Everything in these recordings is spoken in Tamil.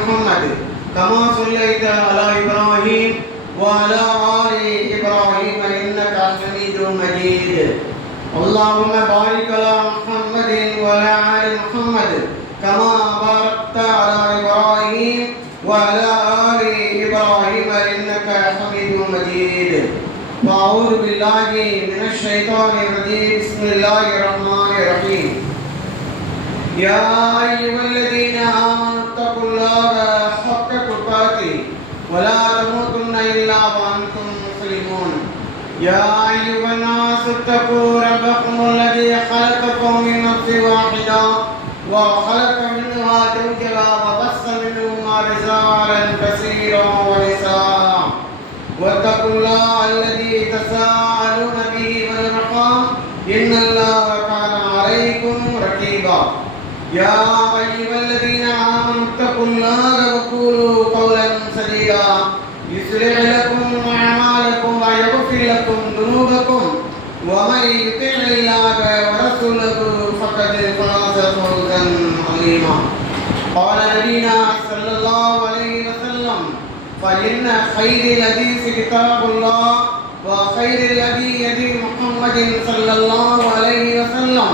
محمد كما صليت على إبراهيم وعلى آل إبراهيم إنك حميد مجيد اللهم بارك على محمد وعلى آل محمد كما باركت على إبراهيم وعلى آل إبراهيم إنك حميد مجيد أعوذ بالله من الشيطان الرجيم بسم الله الرحمن الرحيم يا أيها الذين آمنوا اتقوا الله حق تقاته ولا تموتن إلا وأنتم مسلمون يا أيها الناس اتقوا ربكم الذي خلقكم من نفس واحدة وخلق منها زوجها وبث منهما رجالا كثيرا ونساء واتقوا الله الذي تساءلون به والأرحام إن الله كان عليكم رقيبا يا أيها الذين آمنوا اتقوا الله وقولوا قولا سديدا يصلح لكم أعمالكم ويغفر لكم ذنوبكم ومن يطع الله ورسوله فقد فاز فوزا عظيما قال نبينا صلى الله عليه وسلم فإن خير الحديث كتاب الله وخير الهدي هدي محمد صلى الله عليه وسلم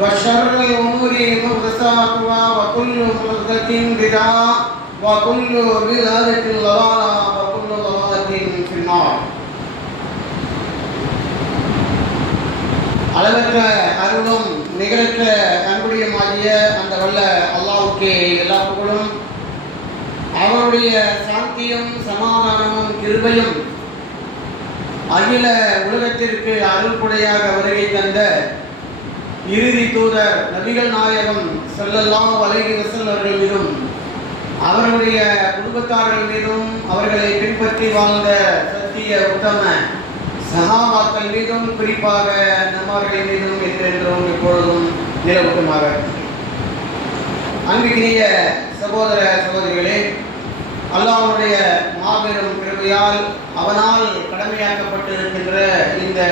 وشر الأمور محدثاتها وكل محدثة بدعة وكل بدعة ضلالة وكل ضلالة في النار. அளவற்ற அருளும் நிகரற்ற அன்புடையமாகிய அந்த வல்ல அல்லாஹ்வுக்கே எல்லா புகழும், அவருடைய சாந்தியும் சமாதானமும் கிருபையும் அகில உலகத்திற்கு அருள்புடையாக வருகை தந்த இறுதி தூதர் நபிகள் நாயகம் ஸல்லல்லாஹு அலைஹி வஸல்லம் அவர்கள் மீதும் அவருடைய குடும்பத்தார்கள் மீதும் அவர்களை பின்பற்றி வாழ்ந்த சத்திய உத்தம சஹாபாக்கள் மீதும் குறிப்பாக நம்மவர்கள் மீதும் என்றென்றும் எப்பொழுதும் நிலவட்டுமாக. அன்பிற்கினிய சகோதர சகோதரிகளே, அல்லாஹ்வுடைய மாபெரும் கிருபையால் அவனால் கடமையாக்கப்பட்டிருக்கின்ற இந்த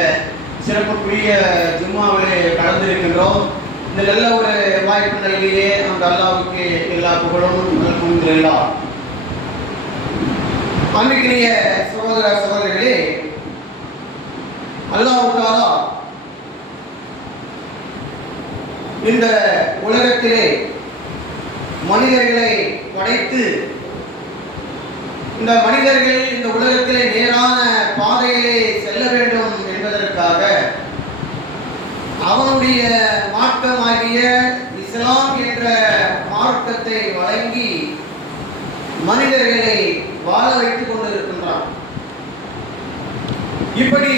சிறப்புக்குரிய ஜும்மாவிலே கலந்திருக்கின்றோம். இந்த நல்ல ஒரு வாய்ப்பு நிலையிலேயே அந்த அல்லாஹ்வுக்கு எல்லா புகழும் அல்ஹம்துலில்லாஹ். அன்பிற்கினிய சகோதர சகோதரிகளே, அல்லாஹ் தஆலா இந்த உலகத்திலே மனிதர்களை படைத்து இந்த மனிதர்கள் இந்த உலகத்திலே நேரான பாதையிலே செல்ல வேண்டும் என்பதற்காக அவனுடைய மார்க்கமாகிய இஸ்லாம் என்ற மார்க்கத்தை வழங்கி மனிதர்களை வாழ வைத்துக் கொண்டிருக்கின்றான். இப்படி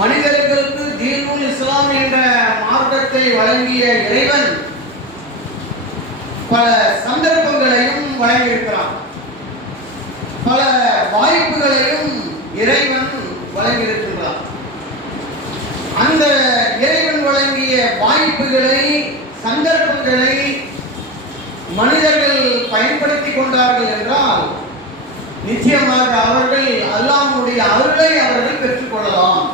மனிதர்களுக்கு தீனுல் இஸ்லாம் என்ற மார்க்கத்தை வழங்கிய இறைவன் பல சந்தர்ப்பங்களையும் வழங்கியிருக்கிறான், பல வாய்ப்புகளையும் இறைவன் வழங்கியிருக்கின்றான். அந்த இறைவன் வழங்கிய வாய்ப்புகளை சந்தர்ப்பங்களை மனிதர்கள் பயன்படுத்தி கொண்டார்கள் என்றால் நிச்சயமாக அவர்கள் அல்லாஹ்வுடைய அருளை அவர்கள் பெற்றுக்கொள்ளலாம்.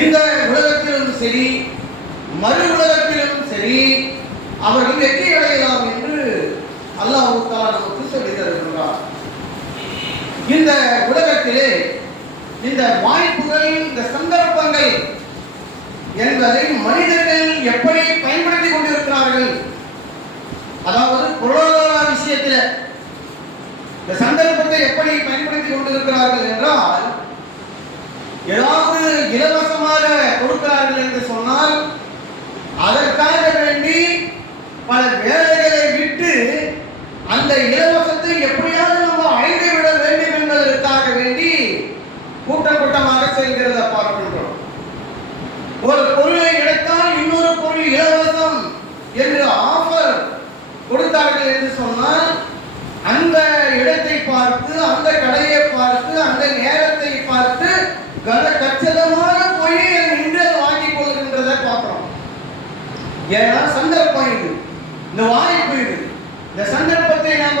இந்த உலகத்திலும் சரி மறு உலகத்திலும் சரி அவர்கள் வெற்றி அடையலாம் என்று அல்லாஹ் தஆலா நமக்கு சொல்லித் தருகின்றார். இந்த உலகத்திலே இந்த வாய்ப்புகள், இந்த சந்தர்ப்பங்கள் என்பதை மனிதர்கள் எப்படி பயன்படுத்தி கொண்டிருக்கிறார்கள், அதாவது பொருளாதார விஷயத்தில் இந்த சந்தர்ப்பத்தை எப்படி பயன்படுத்தி கொண்டிருக்கிறார்கள் என்றால், ஏதாவது இலவசமாக கொடுக்கிறார்கள் என்று சொன்னால் அதற்காக வேண்டி பல வேலைகளை விட்டு அந்த இலவசத்தை எப்படியாவது நம்ம அடைந்து விட வேண்டும் என்பதற்காக வேண்டி கூட்டம் கூட்டமாக செல்கிறத பார்க்கின்றோம். ஒரு பொருளை எடுத்தால் இன்னொரு பொருள் இலவசம் என்று ஆஃபர் கொடுத்தார்கள் என்று சொன்னால் அந்த இடத்தை பார்த்து, அந்த கடையை பார்த்து, அந்த நேரத்தை பார்த்து கச்சிதமாக போய் நின்று வாங்கிக் கொள்கின்றதை பார்க்கிறோம். ஏன்னா சந்தர்ப்பம் இது, இந்த வாய்ப்பு இது. இந்த சந்தர்ப்பத்தை நம்ம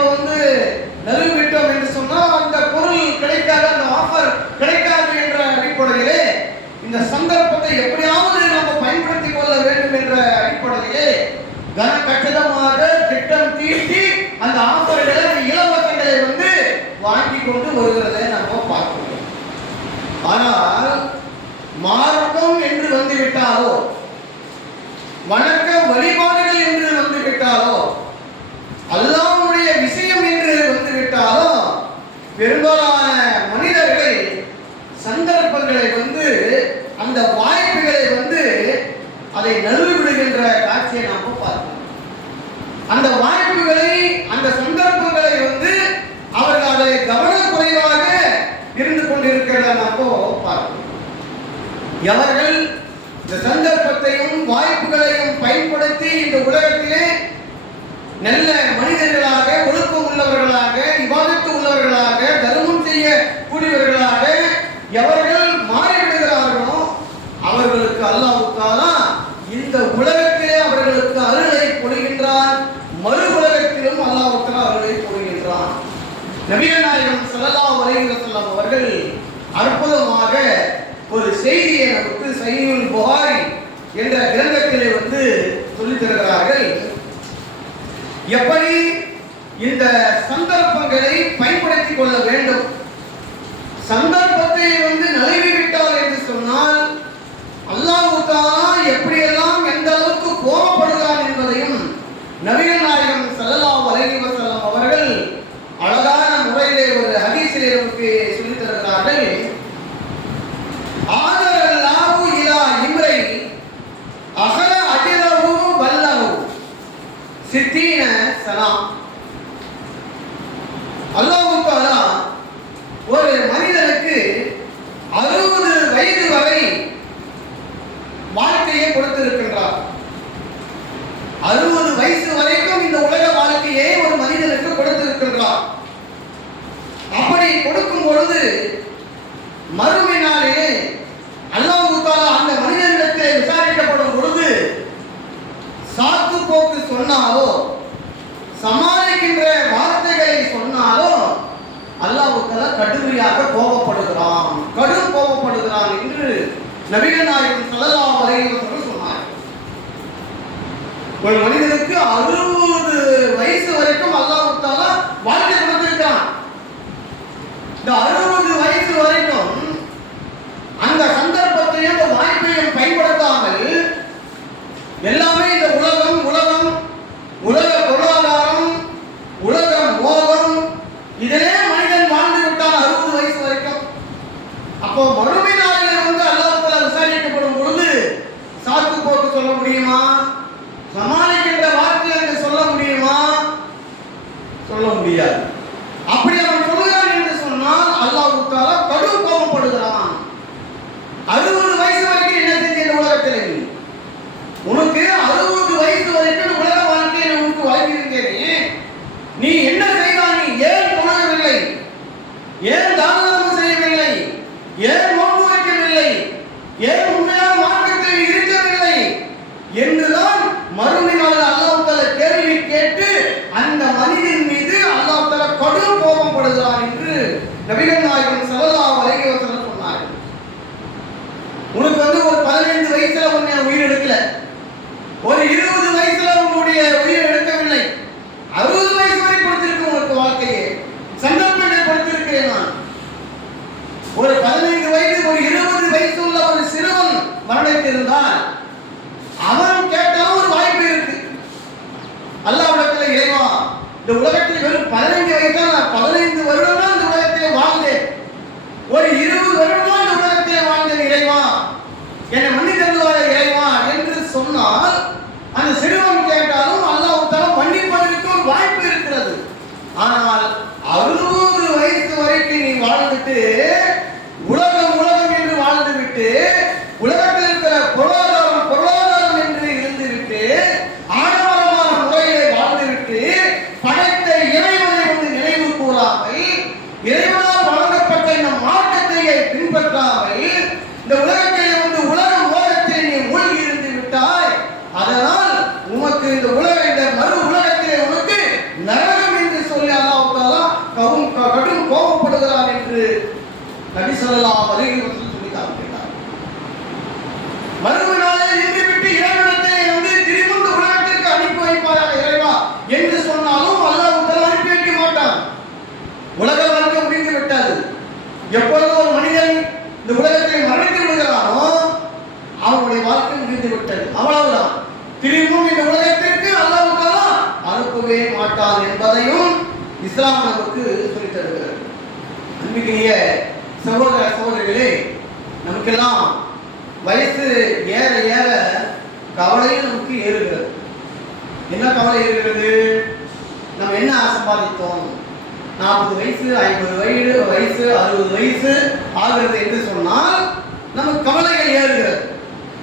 நழுவிட்டோம் என்று சொன்னால் அந்த பொருள் கிடைக்காது, அந்த ஆஃபர் கிடைக்காது என்ற அடிப்படையிலே இந்த சந்தர்ப்பத்தை எப்படியாவது நம்ம பயன்படுத்திக் கொள்ள வேண்டும் என்ற அடிப்படையிலே கச்சிதமாக திட்டம் தீட்டி அந்த மாற்றிக்கொண்டு வருகிறதை நம்ம பார்க்கிறோம். ஆனால் மார்க்கம் என்று வந்துவிட்டாலோ, வணக்க வழிபாடுகள் என்று வந்துவிட்டாலோ, அல்லாஹ்வுடைய விஷயம் என்று வந்துவிட்டாலோ, பெரும்பாலான மனிதர்கள் சந்தர்ப்பங்களை அந்த வாய்ப்புகளை அதை நழுவி விடுகின்ற காட்சியை நாம் பார்க்கிறோம். அந்த வாய்ப்புகளை, அந்த சந்தர்ப்பங்களை அவர்கள் அதை கவனக்குறைவாக இருந்து கொண்டிருக்கிறத நாம் பார்க்கிறோம். எவர்கள் இந்த சந்தர்ப்பத்தையும் வாய்ப்புகளையும் பயன்படுத்தி இந்த உலகத்திலே நல்ல மனிதர்களாக, ஒழுக்கம் உள்ளவர்களாக, இபாதத்து உள்ளவர்களாக, தர்மம் செய்ய கூடியவர்களாக எவர்கள் மாறிவிடுகிறார்களோ அவர்களுக்கு அல்லாஹ் தஆலா இந்த உலகத்திலே அவர்களுக்கு அருளை பொழிகின்றான், மறு உலகத்திலும் அல்லாஹ் தஆலா அருளை பொழிகின்றான். நபிகள் நாயகம் ஸல்லல்லாஹு அலைஹி வஸல்லம் அவர்கள் அற்புதமாக ஒரு செய்தியை நமக்கு சஹீஹுல் புகாரி என்ற கிரந்தத்திலே சொல்லித் தருகிறார்கள். எப்படி இந்த சந்தர்ப்பங்களை பயன்படுத்திக் கொள்ள வேண்டும். சந்தர்ப்பத்தை நழுவிவிட்டால் என்று சொன்னால் அல்லாஹ் தஆலா எப்படியெல்லாம் எந்த அளவுக்கு கோபப்படுகிறான் என்பதையும் நபிகள் நாயகம் ஸல்லல்லாஹு அலைஹி வஸல்லம் அவர்கள் அழகான முறையிலே ஒரு ஹதீஸிலே நமக்கு சொல்லித் தருகிறார்கள். ஆதரல்லாஹு இலா இம்ரை அஹல அஜலஹு வல்லஹு சித்தீன சலாம். அல்லாஹ் தஆலா ஒரு மனிதனுக்கு 60 வயது வரை வாழ்க்கையை கொடுத்திருக்கின்றார். 60 வயசு வரைக்கும் இந்த உலக வாழ்க்கையை ஒரு மனிதனுக்கு கொடுத்திருக்கின்றார். அப்படி கொடுக்கும் பொழுது மறுமை நாளிலே அல்லாஹ் தஆலா அந்த மனிதனிடத்தில் விசாரிக்கப்படும் பொழுது சாக்கு போக்கு சொன்னாலோ, சமாளிக்கின்ற வார்த்தைகளை சொன்னாலோ அல்லாஹ் தஆலா கடுமையாக கோபப்படுகிறான், கடும் கோபப்படுகிறான் என்று நபிகள் நாயகம் ஸல்லல்லாஹு அலைஹி வஸல்லம் சொன்னார். ஒரு மனிதனுக்கு 60 வயசு வரைக்கும் அல்லாஹ் தஆலா வாழ்க்கை கொடுத்திருக்கிறான். இந்த 60 வயசு வரைக்கும் அந்த சந்தர்ப்பத்தையும் அந்த வாய்ப்பையும் பயன்படுத்தாமல் எல்லாமே இந்த உலகம் உலக பொருளாதாரம், உலக மோகம், இதிலே மனிதன் வாழ்ந்து விட்டான் 60 வயசு வரைக்கும். அப்போ மறுமை நாளிலே அல்லாஹ் தஆலா விசாரிக்கப்படும் பொழுது சாக்கு போக்கு சொல்ல முடியுமா? சமாளிக்கின்ற வார்த்தையை சொல்ல முடியுமா? சொல்ல முடியாது. அப்படி அவன் சொல்லுகிறான் என்று சொன்னால் அல்லாஹ் தஆலா கடும் கோபப்படுகிறான். 60 வயசு வரைக்கும் என்ன செஞ்ச இந்த உலகத்திலே? உனக்கு 60 வயசு வரைக்கும் உலக வாழ்க்கையை உனக்கு வழங்கியிருந்தேனே, நீ என்ன செய்தாய்? நீ ஏன் தொழவில்லை? ஏன் தானம் செய்யவில்லை? ஏன் நோன்பு வைக்கவில்லை? ஏன் உண்மையான மார்க்கத்தை இருக்கவில்லை என்றுதான் மறுமை நாளில் அல்லாஹ் தஆலா கேள்வி கேட்டு அந்த மனிதன் மீது அல்லாஹ் தஆலா கடும் கோபப்படுகிறான் என்று நபிகள் நாயகம் ஸல்லல்லாஹு அலைஹி வஸல்லம் சொன்னார்கள். உனக்கு ஒரு 15 வயசுல உன்னை உயிர் எடுக்கல, ஒரு 20 வயசுல உன்னுடைய உயிர் எடுக்கவில்லை, 60 வயசு வரை கொடுத்திருக்க உனக்கு வாழ்க்கையை சந்தர்ப்பத்தை கொடுத்திருக்கிறேன் நான். ஒரு 15 வயது, ஒரு 20 வயசு உள்ள ஒரு சிறுவன் மரணித்திருந்தால் அவன் கேட்டாலும் ஒரு வாய்ப்பு இருக்கு. அல்லாஹ்விடத்துல இறைவா, இந்த உலகத்தில் வெறும் 15 வயசா, நான் 15 வருடம் தான் இந்த உலகத்திலே வாழ்ந்தேன், ஒரு 20 வருடம் தான் இந்த உலகத்திலே வாழ்ந்தேன் இறைவா, என்னை மன்னித்தருள்வாய் இறைவா என்று சொன்னால் அந்த சிறுவன் கேட்டாலும் அல்லாஹ் தஆலா மன்னிப்பதற்கு ஒரு வாய்ப்பு இருக்கிறது. ஆனால் 60 வயசு வரைக்கும் நீ வாழ்ந்துட்டு உலகம் என்று வாழ்ந்து விட்டு, உலகத்தில் இருக்கிற பொருளாதாரம் என்று இருந்து விட்டு, ஆடம்பரமான முறையிலே வாழ்ந்து விட்டு, படைத்த இறைவனை நினைவு கூறாமல், இறைவனால் வழங்கப்பட்ட இந்த மார்க்கத்தை பின்பற்றாமல் இந்த உலகத்தை உலக மோகத்தில் நீ மூழ்கி இருந்து விட்டாய். அதனால் உனக்கு இந்த மறு உலகத்திலே உனக்கு நரகம் என்று சொல்லி அல்லாஹ் தஆலா கடும் கோபப்படுகிறார் என்று நபி ஸல்லல்லாஹு அலைஹி வஸல்லம் சொல்லி காண்பித்தார். மறுமை நாளில் நின்று விட்டு இறைவனிடத்தை திரும்ப உலகத்திற்கு அனுப்பி வைப்பாயாக இறைவா என்று சொன்னாலும் அல்லாஹ் தஆலா அனுப்பி வைக்க மாட்டான். உலக வாழ்க்கை முடிந்து எப்பொழுது ஒரு மனிதன் இந்த உலகத்தை மரணித்து விடுகிறானோ அவனுடைய வாழ்க்கை முடிந்து விட்டது, அவ்வளவுதான். திரும்பவும் இந்த உலகத்திற்கு அல்லாஹ் தஆலா அனுப்பவே மாட்டான் என்பதையும் இஸ்லாம் நமக்கு சொல்லித் தருகிறது. அன்பிற்குரிய சகோதர சகோதரிகளே, நமக்கெல்லாம் வயசு ஏற ஏற கவலையும் நமக்கு ஏறுகிறது. என்ன கவலை ஏறுகிறது? நம்ம என்ன சம்பாதித்தோம்? 40 வயசு, 50 வயசு, 60 வயசு ஆகிறது என்று சொன்னால் நமக்கு கவலைகள் ஏறுகிறது.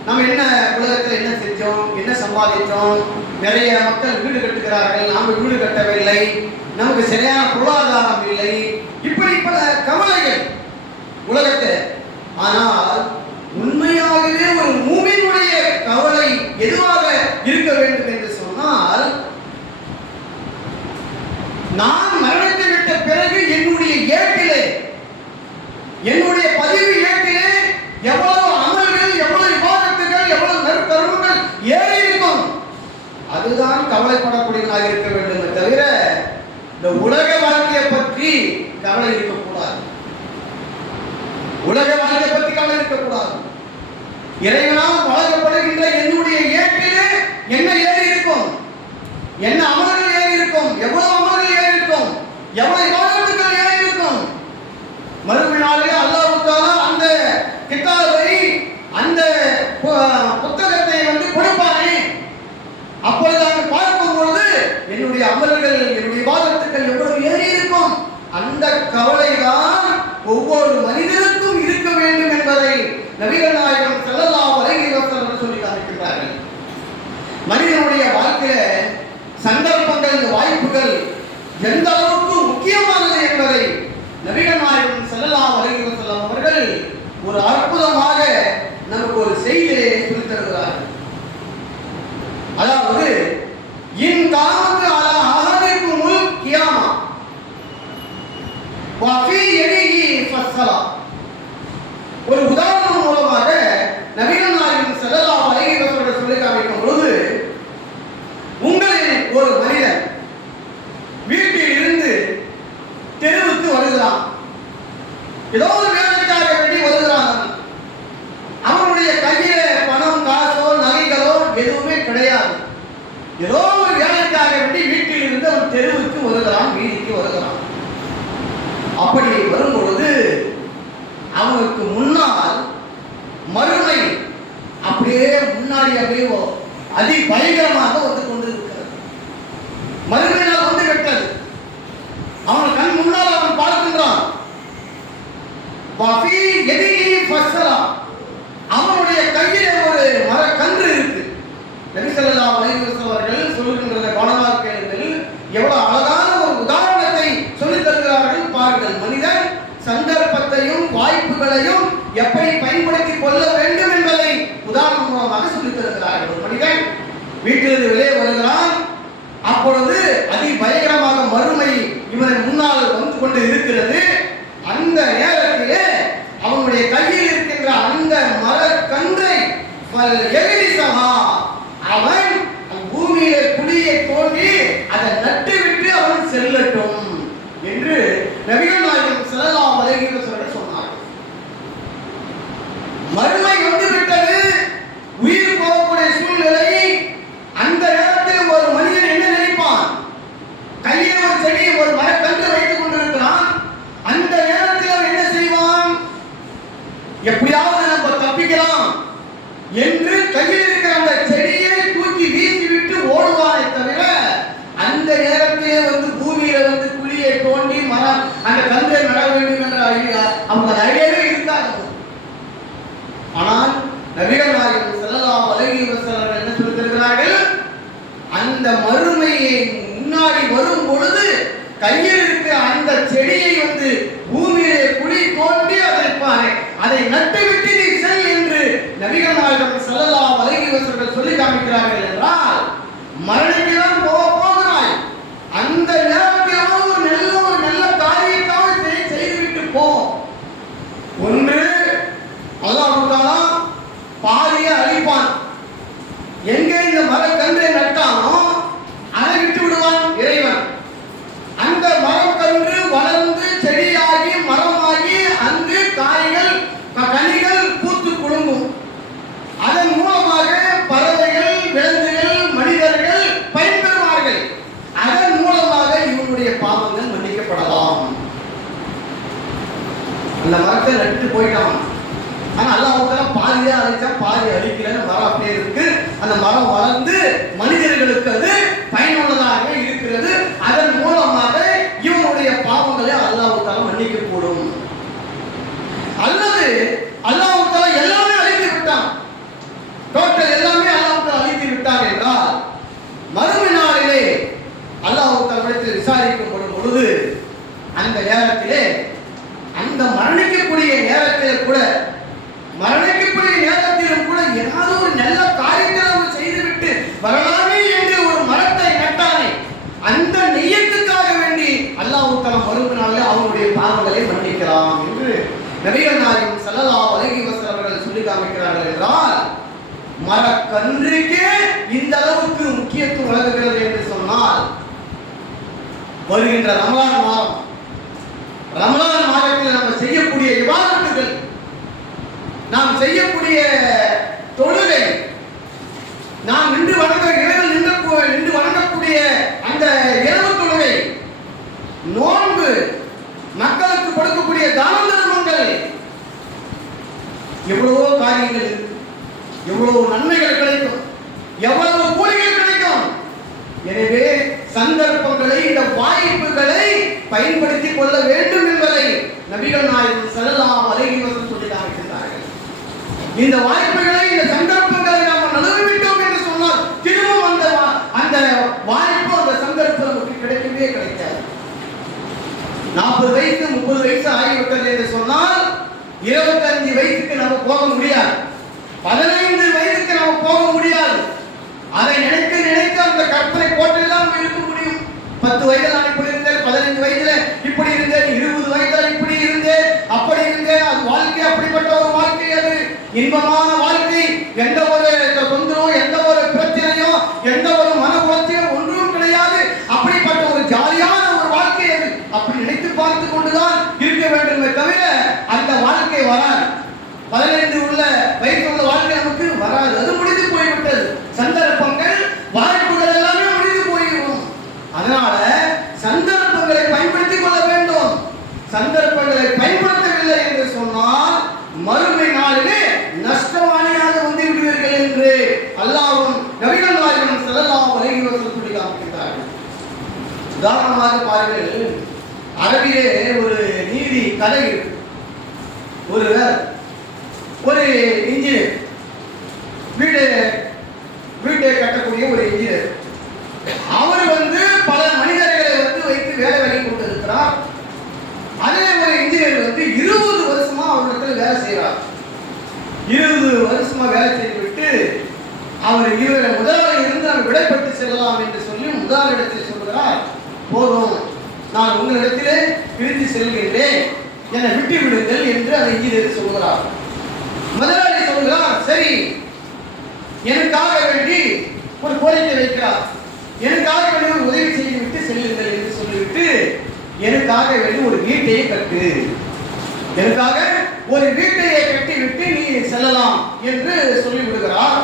நம்ம என்ன உலகத்தில் என்ன செஞ்சோம், என்ன சம்பாதித்தோம்? நிறைய மக்கள் வீடு கட்டுகிறார்கள், நாம் வீடு கட்டவில்லை, நமக்கு சரியான பொருளாதாரம் இல்லை, இப்படி பல கவலைகள் உலகத்தை. ஆனால் உண்மையாகவே ஒரு மூமினுடைய கவலை எதுவாக இருக்க வேண்டும் என்று சொன்னால், நான் மரணத்தை விட்ட பிறகு என்னுடைய ஏட்டிலே, என்னுடைய பதிவு ஏட்டிலே எவ்வளவு அமல்கள், எவ்வளவு இபாதத்துகள், எவ்வளவு நற்கருமங்கள் ஏறி இருக்கும், அதுதான் கவலைப்படக்கூடியதாக இருக்க வேண்டும். தவிர இந்த உலக வாழ்க்கையை பற்றி கவலை இருக்கக்கூடாது. உலக வாழ்க்கையை பற்றி கவலை இருக்கக்கூடாது. இறைவனால் வழங்கப்படுகின்ற என்னுடைய ஏட்டிலே என்ன ஏறி இருக்கும், என்ன அமல்கள் ஏறி இருக்கும், எவ்வளவு அமல்கள் ஏறி இருக்கும், எவ்வளவு இபாதத்துகள் ஏறி இருக்கும். மறுநாளிலே அல்லாஹ் தஆலா அந்த கிதாபை, அந்த புத்தகத்தை கொடுப்பானே, அப்பொழுது அங்கு பார்க்கும் பொழுது என்னுடைய அமல்கள், என்னுடைய இபாதத்துகள் எவ்வளவு ஏறி இருக்கும். அந்த கவலைதான் ஒவ்வொரு மனிதனுக்கும் இருக்க வேண்டும் என்பதை நபிகள் நாயகம் ஸல்லல்லாஹு அலைஹி வஸல்லம் சொல்லி காட்டுகிறார்கள். மனிதனுடைய வாழ்க்கையில சந்தர்ப்பங்கள், வாய்ப்புகள் எந்த அளவுக்கு முக்கியமானது என்பதை நபிகள் நாயகம் ஸல்லல்லாஹு அலைஹி வஸல்லம் அவர்கள் ஒரு அற்புதமாக நமக்கு ஒரு செய்தியை சொல்லித் தருகிறார்கள். அதாவது இன் காமத்து அலா அஹதிக்குமுல் கியாமா வ ஃபீ யதிஹி ஃபஸ்ஸலா. ஒரு உதாரணம் மூலமாக நபிகள் நாயகம் ஸல்லல்லாஹு அலைஹி வஸல்லம் சொல்லி காமிக்கும் பொழுது, உங்களில் ஒரு மனிதன் வீட்டில் இருந்து தெருவுக்கு வருகிறான், ஏதோ ஒரு வேலைக்காக வேண்டி வருகிறான். அவனுடைய கையில பணம், காசோ, நகைகளோ எதுவுமே கிடையாது. ஏதோ ஒரு வேலைக்காக வேண்டி வீட்டில் இருந்து அவன் தெருவுக்கு வருகிறான், வீதிக்கு வருகிறான். அப்படி வரும் பொழுது அவனுக்கு முன்னால் மறுமை அப்படியே முன்னாடி அப்படியே அதி பயங்கரமாக வந்து கொண்டிருக்கிறது. மறுமையினால் வந்து விட்டது. அவன் கண் முன்னால் அவன் பார்க்கின்றான். வஃபீ யதிஹி ஃபஸ்ஸலா. அவனுடைய கையிலே ஒரு மரக்கன்று இருக்கு. நபி ஸல்லல்லாஹு அலைஹி வஸல்லம் அவர்கள் சொல்லுகின்றதை கவனமாக கேளுங்கள். எவ்வளவு அழகான ஒரு உதாரணத்தை சொல்லித் தருகிறார்கள் பாருங்கள். மனிதன் சந்தர்ப்பத்தையும் வாய்ப்புகளையும் எப்படி பயன்படுத்திக் கொள்ள வேண்டும் என்பதை உதாரணம் மூலமாக சொல்லித் தருகிறார்கள். ஒரு மனிதன் வீட்டிலிருந்து வெளியே வருகிறான். அப்பொழுது அதி பயங்கரமாக மறுமை இவன் முன்னால் வந்து கொண்டு இருக்கிறது. அந்த நேரத்திலே அவனுடைய கையில் இருக்கின்ற அந்த மரக்கன்றை அவன் பூமியிலே குழியை தோண்டி அதை நட்டு விட்டு அவன் செல்லட்டும் என்று நபிகள் நாயகம் ஸல்லல்லாஹு அலைஹி வஸல்லம் சொன்னார்கள். மறுமை வந்து விட்டது, உயிர் போகக்கூடிய சூழ்நிலை. அந்த நேரத்தில் ஒரு மனிதன் என்ன நினைப்பான்? கையில் ஒரு செடி, ஒரு மரக்கன்று வைத்துக் கொண்டிருக்கிறான். அந்த நேரத்தில் அவன் என்ன செய்வான்? எப்படியாவது நம்ம தப்பிக்கலாம் என்று கையில் இருக்கிற அந்த செடியை தூக்கி வீசிவிட்டு ஓடுவானே தவிர, அந்த நேரத்திலே பூமியில குழியை தோண்டி மரம் அந்த கன்றை நட வேண்டும் என்ற அவங்க ஐடியாவே இருக்காது. ஆனால் நபிகள் நாயகம் ஸல்லல்லாஹு அலைஹி வஸல்லம் என்ன சொல்லியிருக்கிறார்கள்? அந்த மறுமையை முன்னாடி வரும் பொழுது கையில் இருக்கிற அந்த செடியை பூமியிலே குழி தோண்டி அதை நட்டுவிட்டு நீ செல் என்று நபிகள் நாயகம் ஸல்லல்லாஹு அலைஹி வஸல்லம் சொல்லி காமிக்கிறார்கள். என்றால் மரணிக்கலாம் போகிறாய், அந்த நேரத்தில் ஒரு நல்ல காரியத்தை செய்துவிட்டு போ. ஒன்று அல்லாஹ் தஆலா பாதியை அழிப்பான். எங்கே இந்த மரக்கன்றை நட்டானோ அதை விட்டு விடுவான் இறைவன். அந்த மரக்கன்று வளர்ந்து செடியாகி மரமாகி அந்த அந்த மரத்தை நட்டு போயிட்டான். ஆனா அல்லாஹ் பாதியா அழிச்சான், பாதி அழிக்கலன்னு மரம் அப்படியே இருக்கு. அந்த மரம் வளர்ந்து மனிதர்களுக்கு அது பயனுள்ளதாக இருக்கிறது. அதன் மூலமாக இவனுடைய பாவங்களை அல்லாஹ் மன்னிக்க கூடும். அல்லது அல்லாஹ் எல்லாமே அழித்து விட்டான், டோட்டல் எல்லாமே அல்லாஹ் அழித்து விட்டான் என்றால் மறுமை நாளிலே அல்லாஹ் விசாரிக்கும் பொழுது அந்த நேரத்திலே, அந்த மரணிக்கக்கூடிய நேரத்திலும் கூட ஏதாவது ஒரு நல்ல காரியத்தை நம்ம செய்துவிட்டு வரலாமே என்று ஒரு மரத்தை நட்டானே, அந்த நியத்துக்காக வேண்டி அல்லாஹ் மறுமை நாளில் அவருடைய பாவங்களை மன்னிக்கலாம் என்று நபிகள் நாயகம் ஸல்லல்லாஹு அலைஹி வஸல்லம் அவர்கள் சொல்லி காமிக்கிறார்கள் என்றால், மரக்கன்றுக்கே இந்த அளவுக்கு முக்கியத்துவம் வழங்குகிறது என்று சொன்னால், வருகின்ற ரமலான் மாதத்தில் நம்ம செய்யக்கூடிய இபாதத்துகள், நாம் செய்யக்கூடிய தொழுகை, நாம் நின்று வணங்கக்கூடிய அந்த இரவு தொழுகை, நோன்பு, மக்களுக்கு கொடுக்கக்கூடிய தான தர்மங்கள், எவ்வளவோ காரியங்கள், எவ்வளவு நன்மைகள் கிடைக்கும், எவ்வளவு கூலிகள் கிடைக்கும். எனவே சந்தர்ப்பங்களை, இந்த வாய்ப்புகளை பயன்படுத்திக் கொள்ள வேண்டும் என்பதை நபிகள் நாயகம் ஸல்லல்லாஹு அலைஹி வஸல்லம் சொல்லி காமிக்கிறார்கள். இந்த வாய்ப்புகளை, இந்த சந்தர்ப்பங்களை நாம் நழுவிவிட்டோம் என்று சொன்னால் திரும்ப அந்த வாய்ப்பு, அந்த சந்தர்ப்பம் நமக்கு கிடைக்கவே கிடைக்காது. 40 வயசு 30 வயசு ஆகிவிட்டது என்று சொன்னால் 25 வயசுக்கு நம்ம போக முடியாது, 15 வயதுக்கு நம்ம போக முடியாது. அதை நினைத்து அந்த கற்பனை கோட்டையெல்லாம் இருக்க முடியும். 10 வயதில் நான் இப்படி இருந்தேன், 15 வயதுல இப்படி இருந்தேன், 20 வயதுல இப்படி இருந்தேன், அப்படி இருந்தேன். அது வாழ்க்கை, அப்படிப்பட்ட ஒரு வாழ்க்கை, அது இன்பமான வாழ்க்கை. எந்த ஒரு தொந்தரவும், எந்த ஒரு பிரச்சனையோ, எந்த ஒரு மன உளைச்சலும் ஒன்றும் கிடையாது. அப்படிப்பட்ட ஒரு ஜாலியான ஒரு வாழ்க்கை அது. அப்படி நினைத்து பார்த்து கொண்டுதான் இருக்க வேண்டுமே தவிர அந்த வாழ்க்கை வராது. 15 உள்ள வயசு உள்ள வாழ்க்கை நமக்கு வராது. அது முடிந்து போய்விட்டது. சந்தர்ப்பங்கள், வாய்ப்புகள் எல்லாமே முடிந்து போய்விடும். அதனால சந்தர்ப்பங்களை பயன்படுத்திக் கொள்ள வேண்டும். சந்தர்ப்பங்களை பயன்படுத்தவில்லை என்று சொன்னால் மறுமை நாளிலே நஷ்டவாளியாக வந்து விடுவீர்கள் என்று அல்லாஹ்வும் நபிகள் நாயகம் ஸல்லல்லாஹு அலைஹி வஸல்லம் சொல்லி காமிக்கிறார்கள். உதாரணமாக பாருங்கள், அரபிலே ஒரு நீதி கதை இருக்கு. ஒரு இன்ஜினியர், வீட்டை கட்டக்கூடிய ஒரு இன்ஜினியர், அவர் பல மனிதர்களை வைத்து வேலை வாங்கி கொண்டிருக்கிறார். அதே ஒரு இன்ஜினியர் 20 வருஷமா அவரிடத்தில் வேலை செய்கிறார். 20 வருஷமா வேலை செய்துவிட்டு அவர் முதலாளி இருந்து அவர் விடைபெற்று செல்லலாம் என்று சொல்லி முதலாளிடத்தில் சொல்கிறார், போதும், நான் உங்களிடத்திலே பிரிந்து செல்கின்றேன், என்னை விட்டு விடுங்கள் என்று அந்த இன்ஜினியர் சொல்கிறார். முதலாளி சொல்கிறார், சரி, எனக்காக வேண்டி ஒரு கோரிக்கை வைக்கிறார், எனக்காக வேண்டி ஒரு உதவி செய்துவிட்டு செல்லுங்கள் என்று சொல்லிவிட்டு, எனக்காக வேண்டி ஒரு வீட்டையை கட்டு, எனக்காக ஒரு வீட்டையை கட்டிவிட்டு நீ செல்லலாம் என்று சொல்லிவிடுகிறார்.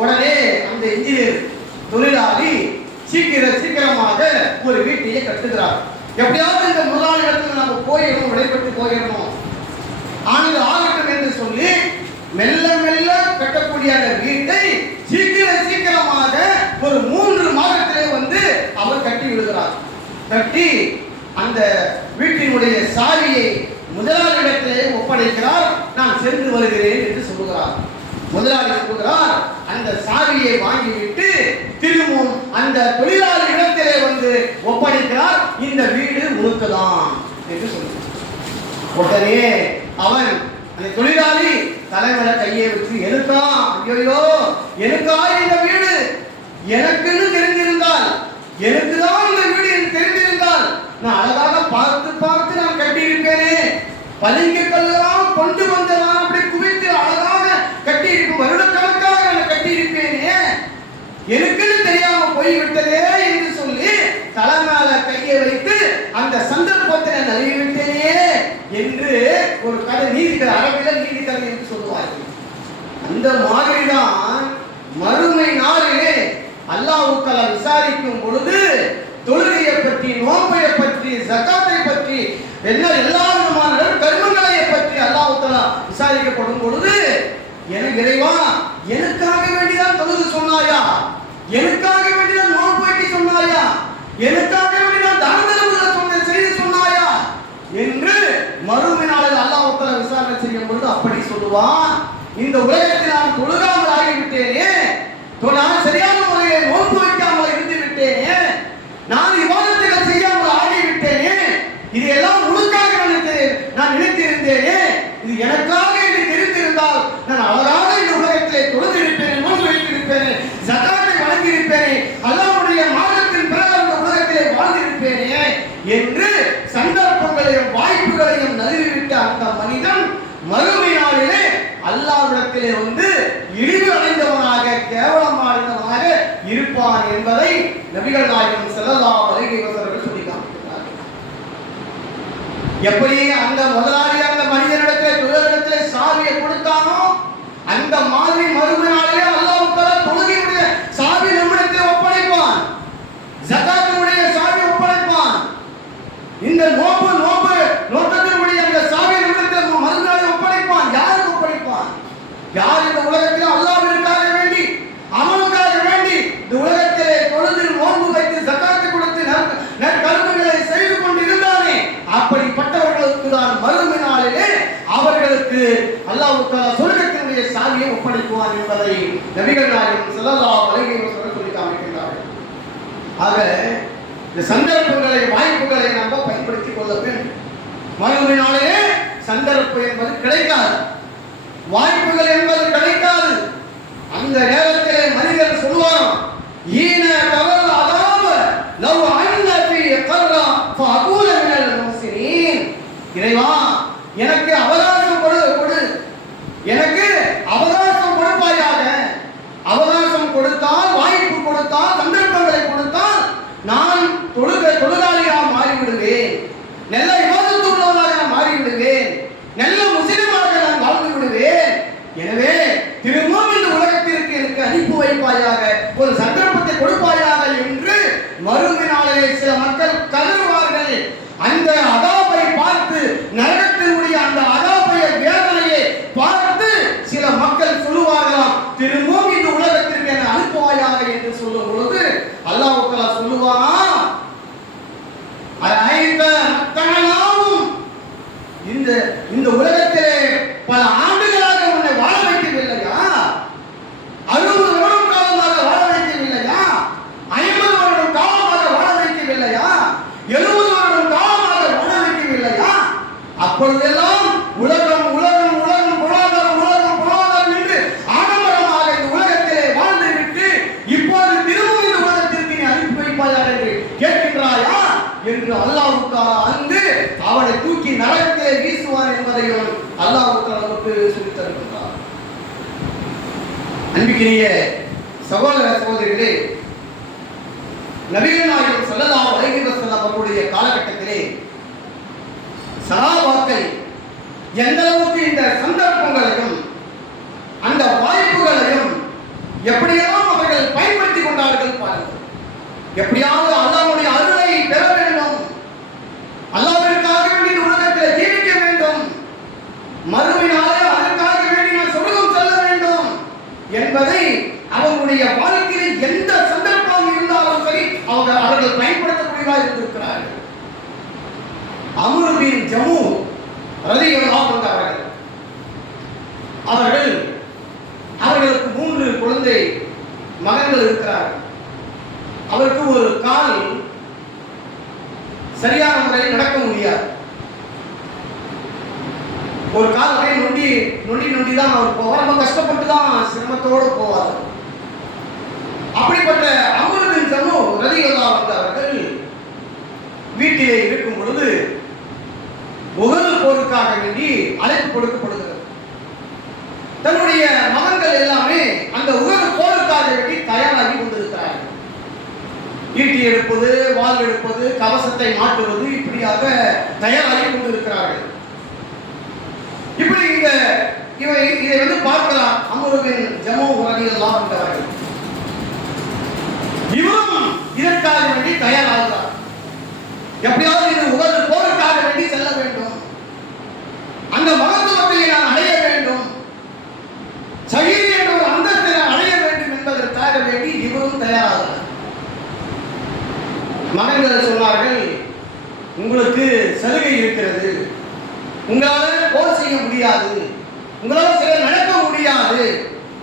உடனே அந்த இன்ஜினியர் தொழிலாளி சீக்கிரமாக ஒரு வீட்டையை கட்டுகிறார். எப்படியாவது இந்த முதலாளிடத்தில் நம்ம போயிடணும், விடைபெற்று போயிடணும், ஆனது ஆகட்டும் என்று சொல்லி மெல்ல கட்டக்கூடிய அந்த வீட்டை சீக்கிரமாக ஒரு 3 மாதத்திலே அவர் கட்டி விடுகிறார். கட்டி அந்த வீட்டினுடைய சாவியை முதலாளியிடத்திலே ஒப்படைக்கிறார். நான் சென்று வருகிறேன் என்று சொல்லுகிறார். முதலாளி சொல்லுகிறார், அந்த சாவியை வாங்கிவிட்டு திரும்பவும் அந்த தொழிலாளி இடத்திலே ஒப்படைக்கிறார். இந்த வீடு உனக்குதான் என்று சொல்லுகிறார். உடனே அவன், அந்த தொழிலாளி தலைமையில கையை வச்சு, எனக்கா, ஐயோ, எனக்கா இந்த வீடு, எனக்குன்னு தெரிந்திருந்தால், எனக்குதான் இந்த வீடு எனக்கு தெரிந்திருந்தால் நான் அழகாக பார்த்து நான் கட்டியிருப்பேனே, பளிங்கு கல்லெல்லாம் கொண்டு வந்து நான் அப்படி குவித்து அழகாக கட்டியிருப்பேன், வருடக்கணக்காக நான் கட்டியிருப்பேனே, எனக்குன்னு தெரியாம போய்விட்டதே என்று சொல்லி தலைமையில கையை வைத்து அந்த சந்தர்ப்பத்தை நழுவிவிட்டேனே என்று ஒரு கதை, நீதிக்கதை, அரபில நீதிக்கதை என்று சொல்லுவார்கள். அந்த மாதிரிதான் மறுமை நாளிலே அல்லாஹ் விசாரிக்கும் பொழுது தொழுகையை பற்றி, நோன்பை பற்றி, ஜகாத்தை பற்றி, எல்லா விதமான கர்மங்களை எனக்கு இறைவா எனக்காக வேண்டிதான் தொழுது சொன்னாயா, எனக்காக வேண்டிதான் நோன்பு வைக்க சொன்னாயா, எனக்காக வேண்டிதான் தானதர்மங்களை சொன்ன செய்தி சொன்னாயா என்று மறுமை நாளில் அல்லாஹ் தஆலா விசாரணை செய்யும் பொழுது அப்படி சொல்லுவான், இந்த உலகத்தில் நான் தொழுகாமல் ஆகிவிட்டேனே, நான் சரியான முறையில் நோன்பு வைக்காமல் இருந்து விட்டேனே, நான் இபாதத்துகள் செய்யாமல் ஆகிவிட்டேனே, இது எல்லாம் உனக்காக நான் நினைத்திருந்தேனே, இது எனக்காக என்று தெரிந்திருந்தால் நான் அழகாக இந்த உலகத்திலே தொழுது இருப்பேனே, நோன்பு வைத்திருப்பேனே, ஜகாத்தை வழங்கி இருப்பேனே, அல்லாஹ்வுடைய மார்க்கத்தின் பிரகாரம் இந்த உலகத்திலே வாழ்ந்திருப்பேனே என்று சந்தர்ப்பங்களையும் வாய்ப்புகளையும் நழுவிவிட்ட அந்த மனிதன் மறுமை நாளிலே அல்லாஹ்விடத்திலே இழிவு அடைந்தவனாக கேவலமானவனாக இருப்பான் என்பதை நபிகள் நாயகம் ஸல்லல்லாஹு அலைஹி வஸல்லம் சொல்லி காண்பிக்கிறார்கள். எப்படி அந்த முதலாளி அந்த மனிதனிடத்திலே தொழிலிடத்திலே சாவியை கொடுத்தானோ அந்த மாதிரி மறுமை நாளிலே அல்லாஹ் தஆலா தொழுகையுடைய சாவி நம்மிடத்திலே ஒப்படைப்பான், ஜகாத்துடைய சாவி ஒப்படைப்பான், இந்த நோக்கத்தினுடைய அந்த சாவி நம்மிடத்திலே மறுநாளில் ஒப்படைப்பான். யாருக்கு ஒப்படைப்பான்? யார் இந்த உலகத்தில் அல்லாஹ்விற்காக வேண்டி அமலுக்காக வேண்டி இந்த உலகத்திலே தொழுது நோன்பு வைத்து ஜகாத்தை கொடுத்து நற்கர்மங்களை செய்து கொண்டிருந்தானே அப்படிப்பட்டவர்களுக்கு தான் மறுமை நாளிலே அவர்களுக்கு அல்லாஹ் தஆலா சொர்க்கத்தினுடைய சாவியை ஒப்படைக்குவான் என்பதை நபிகள் நாயகம் ஸல்லல்லாஹு அலைஹி வஸல்லம் சொல்லி காண்பிக்கிறார்கள். ஆக இந்த சந்தர்ப்பங்களை வாய்ப்புகளை நாம் பயன்படுத்திக் கொள்ள வேண்டும். மறுமை நாளிலே சந்தர்ப்பம் என்பது கிடைக்காது, வாய்ப்புகள் என்பது கிடைக்காது. அந்த நேரத்திலே மனிதன் சொல்வான், ஈன தவல் அதாப லவ் அன்ன ஃபீ கர்ரா ஃபஅகூல மினல் முஹ்சினீன். இறைவா எனக்கு அவகாசம் கொடு, எனக்கு அவகாசம் கொடுப்பாயாக. அவகாசம் கொடுத்தால், வாய்ப்பு கொடுத்தால், சந்தர்ப்பங்களை கொடுத்தால் நான் தொழுகாளியாக மாறிவிடுவேன், நல்ல இபாதத் உள்ளவனாக மாறிவிடுவேன், நல்ல முஸ்லிமாக நான் வாழ்ந்து விடுவேன். எனவே திரும்பவும் இந்த உலகத்திற்கு எனக்கு அனுப்பி வைப்பாயாக, ஒரு சந்தர்ப்பத்தை கொடுப்பாயாக என்று மறுமை நாளிலே சில மக்கள் கதறுவார்கள். அந்த அதாபை பார்த்து, நரகத்தினுடைய அந்த அதாபை வேதனையை பார்த்து சில மக்கள் சொல்லுவார்களாம், திரும்பவும் இந்த உலகத்திற்கு என்னை அனுப்புவாயாக என்று சொல்லும் பொழுது அல்லாஹ் தஆலா சொல்லுவான், இந்த உலகத்திலே பல ஆண்டுகளாக உன்னை வாழ வைக்கவில்லையா, 60 வருடம் காலமாக வாழ வைக்கவில்லையா, 50 வருடம் காலமாக வாழ வைக்கவில்லையா, 70 வருடம் காலமாக வாழ வைக்கவில்லையா, அப்பொழுதெல்லாம் உலகம் பொருளாதாரம் என்று ஆடம்பரமாக இந்த உலகத்திலே வாழ்ந்துவிட்டு இப்போது திரும்பவும் இந்த உலகத்திற்கு நீ அனுப்பி வைப்பாயா என்று கேட்கின்றாயா என்று அல்லாஹ் தஆலா அங்கு அவனை தூக்கி நரகத்திலே வீசுவான் என்பதையும் அல்லாஹ் தஆலா நமக்கு சொல்லித் தருகிறார். அன்பிற்குரிய சகோதர சகோதரிகளே, நபிகள் நாயகம் ஸல்லல்லாஹு அலைஹி வஸல்லம் அவர்களுடைய காலகட்டத்திலே சஹாபாக்கள் எந்த அளவுக்கு இந்த சந்தர்ப்பங்களையும் அந்த வாய்ப்புகளையும் எப்படியெல்லாம் அவர்கள் பயன்படுத்திக் கொண்டார்கள் பாருங்கள். எப்படியாவது அல்லாஹ்வுடைய அருளை பெற வேண்டும், அல்லாஹ்விற்காக வேண்டி உலகத்தில் ஜீவிக்க வேண்டும், மறுமை நாளில் அதற்காக வேண்டி நான் சொர்க்கம் செல்ல வேண்டும் என்பதை அவர்களுடைய வாழ்க்கையில் எந்த சந்தர்ப்பம் இருந்தாலும் சரி அவர்கள் பயன்படுத்தக்கூடியதாக இருந்திருக்கிறார்கள். அம்ர் பின் ஜமூ ரலியல்லாஹு அன்ஹு அவர்களுக்கு 3 குழந்தை மகன்கள் இருக்கிறார்கள். அவருக்கு ஒரு கால் சரியான முறையில் நடக்க முடியாது, ஒரு கால் அப்படியே நொண்டி தான் அவர் போவார், ரொம்ப கஷ்டப்பட்டு தான் சிரமத்தோடு போவார். அப்படிப்பட்ட அம்ர் பின் ஜமூ ரலியல்லாஹு அன்ஹு அவர்கள் வீட்டிலே இருக்கும் பொழுது உஹது போருக்காக வேண்டி அழைப்பு கொடுக்கப்படுகிறது. தன்னுடைய மகன்கள் எல்லாமே அந்த உஹது போருக்காக வேண்டி தயாராகி கொண்டிருக்கிறார்கள். ஈட்டி எடுப்பது, வாள் எடுப்பது, கவசத்தை மாட்டுவது, இப்படியாக தயாராகி கொண்டிருக்கிறார்கள். இப்படி இதை பார்க்கலாம். அம்ர் பின் ஜமூ ரலியல்லாஹு அன்ஹு அவர்கள் இவரும் இதற்காக வேண்டி தயாராகிறார். எப்படியாவது இது உஹது போருக்காக வேண்டி செல்ல வேண்டும், அந்த மகத்துவத்தை நான் அடைய வேண்டும், மகன்கள் சொன்னார்கள், உங்களுக்கு சலுகை இருக்கிறது, உங்களால் போர் செய்ய முடியாது, உங்களால் சில நடக்க முடியாது,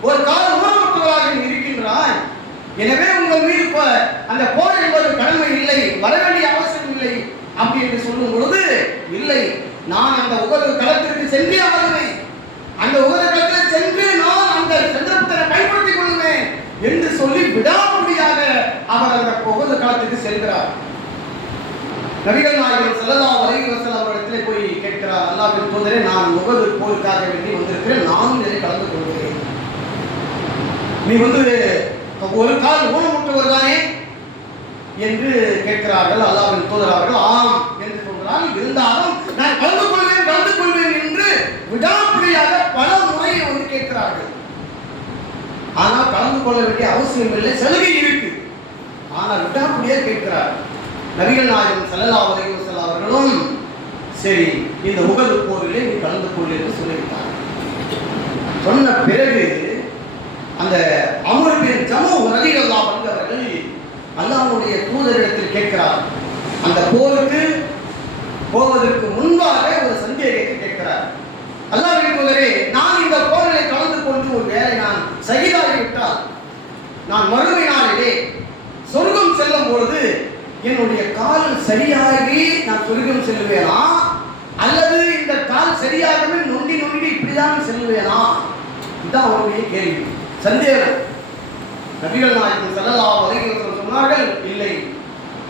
ஒரு கால ஊனமுற்றவராக இருக்கின்றாய், எனவே உங்கள் மீது அந்த போர் என்பது கடமை இல்லை, வர வேண்டிய அவசியம் இல்லை அப்படி என்று சொல்லும் பொழுது, இல்லை, நான் அந்த உகது களத்திற்கு சென்றே ஆகுவேன், அந்த உகது களத்தில் சென்று நான் அந்த சந்தர்ப்பத்தை பயன்படுத்திக் கொள்வேன் என்று சொல்லி விடாமுடியாக அவர் அந்த உகது களத்துக்கு செல்கிறார். நபிகள் நாயகம் ஸல்லல்லாஹு அலைஹி வஸல்லம் அவரிடத்திலே போய் கேட்கிறார், அல்லாஹ்வின் தூதரே, நான் உகது போருக்காக வேண்டி வந்திருக்கிறேன், நானும் இதில் கலந்து கொள்கிறேன், நீ ஒரு கால் ஊனமுற்றவர் தானே என்று கேட்கிறார்கள். அல்லாஹ்வின் தூதர் அவர்கள் ஆம் என்று சொல்கிறார். இருந்தாலும் நான் கலந்து கொள்வேன் என்று விடாப்பிடியாக பல முறையை கேட்கிறார்கள். ஆனால் கலந்து கொள்ள வேண்டிய அவசியம் இல்லை, சலுகை இருக்கு, ஆனால் விடாப்பிடியாக கேட்கிறார். நபிகள் நாயகம் ஸல்லல்லாஹு அலைஹி வஸல்லம் அவர்களும் சரி, இந்த உஹது போரிலே நீ கலந்து கொள் என்று சொல்லிவிட்டார். சொன்ன பிறகு அந்த அம்ர் பின் ஜமூ ரலியல்லாஹு அன்ஹு அவர்கள் அல்லாஹ்வுடைய தூதரிடத்தில் கேட்கிறார். அந்த போருக்கு போவதற்கு முன்பாக ஒரு சந்தேகத்தை கேட்கிறார். அல்லாஹ்வின் தூதரே, நான் இந்த போரிலே கலந்து கொண்டு ஒரு வேளை நான் ஷஹீதாகிவிட்டால் நான் மறுமை நாளிலே சொர்க்கம் செல்லும் பொழுது என்னுடைய கால் சரியாகி நான் சொர்க்கம் செல்லுவேனா, அல்லது இந்த கால் சரியாகவே நொண்டி இப்படிதான் செல்லுவேனா? இதுதான் அவருடைய கேள்வி, சந்தேகம். நபிகள் நாயகம் ஸல்லல்லாஹு அலைஹி வஸல்லம் சொன்னார்கள், இல்லை,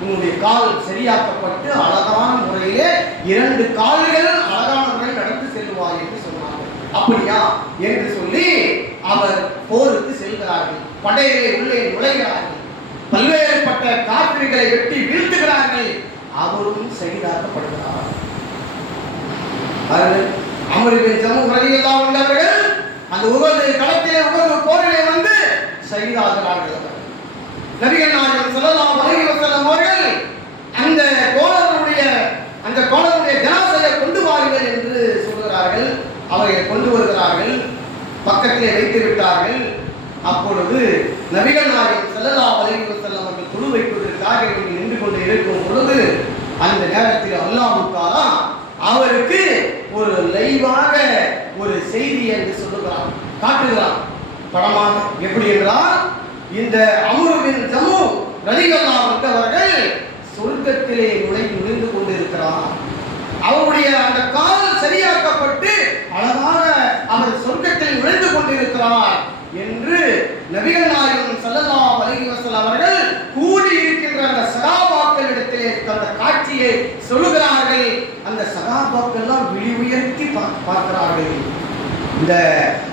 உன்னுடைய கால் சரியாக்கப்பட்டு அழகான முறையிலே 2 கால்கள் அழகான முறையில் நடந்து செல்வாய் என்று சொன்னார்கள். அப்படியா என்று சொல்லி அவர் போருக்கு செல்கிறார்கள். படையிலே உள்ளே நுழைகிறார்கள், பல்வேறுபட்ட காபிர்களை வெட்டி வீழ்த்துகிறார்கள், அவரும் ஷஹீதாக்கப்படுகிறார். அம்ர் பின் ஜமூ ரலியல்லாஹு அன்ஹு அவர்கள் அந்த உஹது களத்திலே உஹது போரிலே வந்து ஷஹீதாகிறார்கள். நபிகள் நாயகம் ஸல்லல்லாஹு அலைஹி வஸல்லம் அவர்கள் அந்த கோலருடைய ஜனாஸையை கொண்டு வாருங்கள் என்று சொல்கிறார்கள். அவரை கொண்டு வருகிறார்கள், பக்கத்திலே வைத்து விட்டார்கள். அப்பொழுது நபிகள் நாயகம் ஸல்லல்லாஹு அலைஹி வஸல்லம் அவர்கள் தொழு வைப்பதற்காக நின்று கொண்டு இருக்கும் பொழுது அந்த நேரத்தில் அல்லாஹ் தஆலா அவருக்கு ஒரு லைவாக ஒரு செய்தி என்று சொல்லுகிறார், காட்டுகிறார் படமாக. எப்படி என்றால், இந்த அம்ர் பின் ஜமூ ரலியல்லாஹு அன்ஹு அவர்கள் சொர்க்கத்திலே நுழைந்து கொண்டிருக்கிறார். அவருடைய அந்த கால் சரியாக்கப்பட்டு அழகாக அவர் சொர்க்கத்தில் நுழைந்து கொண்டிருக்கிறார் என்று நபிகள் நாயகம் ஸல்லல்லாஹு அலைஹி வஸல்லம் அவர்கள் கூடி இருக்கின்ற அந்த சஹாபாக்களிடத்திலே அந்த காட்சியை சொல்லுகிறார்கள். அந்த சஹாபாக்கள் எல்லாம் விழி உயர்த்தி பார்க்கிறார்கள். இந்த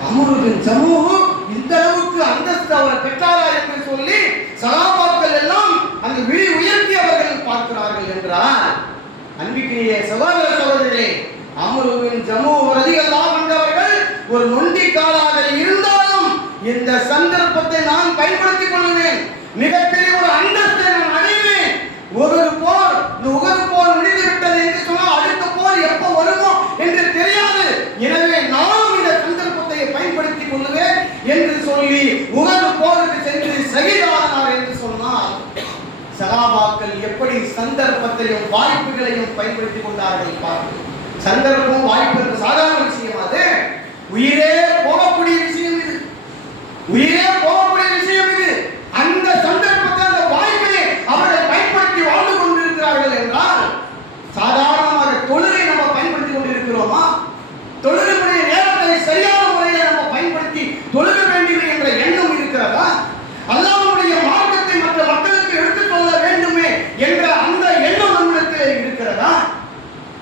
அம்ர் பின் ஜமூ இந்த அளவுக்கு அந்தஸ்து அவர் பெற்றாரா என்று சொல்லி சஹாபாக்கள் எல்லாம் அந்த விழி உயர்த்தி அவர்கள் பார்க்கிறார்கள் என்றால், அன்பிற்குரிய சகோதர சகோதரிகளே, அம்ர் பின் ஜமூ ரலியல்லாஹு அன்ஹு அவர்கள் ஒரு நொண்டிக்காலாக இருந்தாலும் இந்த சந்தர்ப்பத்தை நான் பயன்படுத்திக் கொள்வேன், மிகப்பெரிய ஒரு அந்தஸ்தை நான் அடைவேன். ஒரு போர், இந்த உஹது போர் முடிந்து விட்டது என்று சொன்னால் அடுத்த போர் எப்போ வருமோ என்று தெரியாது, எனவே நானும் இந்த சந்தர்ப்பத்தை பயன்படுத்திக் கொள்வேன் என்று சொல்லி உஹது போருக்கு சென்று ஷஹீதானார் என்று சொன்னால், சஹாபாக்கள் எப்படி சந்தர்ப்பத்தையும் வாய்ப்புகளையும் பயன்படுத்திக் கொண்டார்கள் பாருங்கள். சந்தர்ப்பம் வாய்ப்பு சாதாரண விஷயம், அது உயிரே போகக்கூடிய விஷயம், இது உயிரே போகக்கூடிய விஷயம். இது அந்த சந்தர்ப்பத்தை, அந்த வாய்ப்பை அவர்கள் பயன்படுத்தி வாழ்ந்து கொண்டிருக்கிறார்கள் என்றால், சாதாரணமாக தொழுகை நம்ம பயன்படுத்தி கொண்டிருக்கிறோமா? தொழுகையுடைய நேரத்தை சரியான முறையில் நம்ம பயன்படுத்தி தொழுக வேண்டும் என்ற எண்ணம் இருக்கிறதா? அல்லாஹ்வுடைய மார்க்கத்தை மற்ற மக்களுக்கு எடுத்துக் கொள்ள வேண்டுமே என்ற அந்த எண்ணம் நம்மிடத்தில் இருக்கிறதா?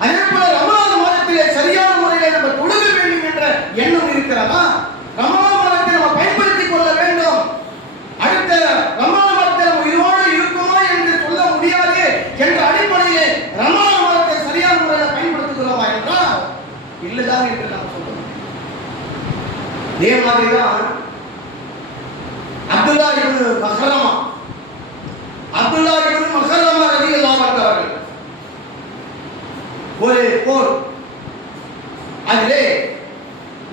அதே போல ரமலான் மாதத்திலே சரியான முறையில் நம்ம தொழுக வேண்டும் என்ற எண்ணம் இருக்கிறதா? ரமலான் மாதத்தை நம்ம பயன்படுத்திக் கொள்ள வேண்டும், அடுத்த ரமலான் மாதத்தில் நம்ம உயிரோடு இருக்குமா என்று சொல்ல முடியாது என்ற அடிப்படையிலே ரமலான் மாதத்தை சரியான முறையில் பயன்படுத்துகிறோமா என்றால் இல்லைதான் என்று நாம் சொல்றோம். இதே மாதிரிதான் அப்துல்லா இப்னு மஹ்ரமா ரலியல்லாஹு அன்ஹு அவர்கள் ஒரு போர், அதிலே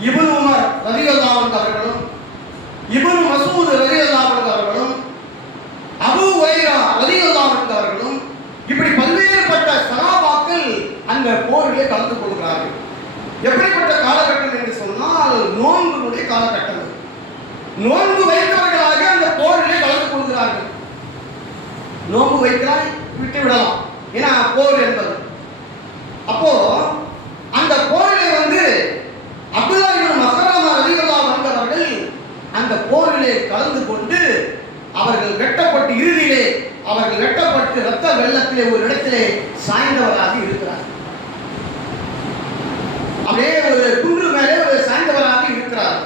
இப்னு உமர் ரலியல்லாஹு அன்ஹு அவர்களும் இப்னு மஸ்ஊத் ரலியல்லாஹு அன்ஹு அவர்களும் அபூ ஹுரைரா ரலியல்லாஹு அன்ஹு அவர்களும் அந்த போரிலே கலந்து கொள்கிறார்கள். எப்படிப்பட்ட காலகட்டம் என்று சொன்னால் நோன்புடைய காலகட்டம். நோன்பு வைத்தவர்களாக அந்த போரிலே கலந்து கொள்கிறார்கள். நோன்பு வைக்கிறாய் விட்டு விடலாம், ஏன்னா போர் என்பது. அப்போ அந்த போரிலே அப்துல்லா இப்னு மஸ்அலமா ரலியல்லாஹு அன்ஹு அவர்கள் அந்த போரிலே கலந்து கொண்டு அவர்கள் வெட்டப்பட்டு இறுதியிலே அவர்கள் வெட்டப்பட்டு இரத்த வெள்ளத்திலே ஒரு இடத்திலே சாய்ந்தவராக இருக்கிறார். அப்படியே ஒரு குன்று மேலே ஒரு சாய்ந்தவராக இருக்கிறார்.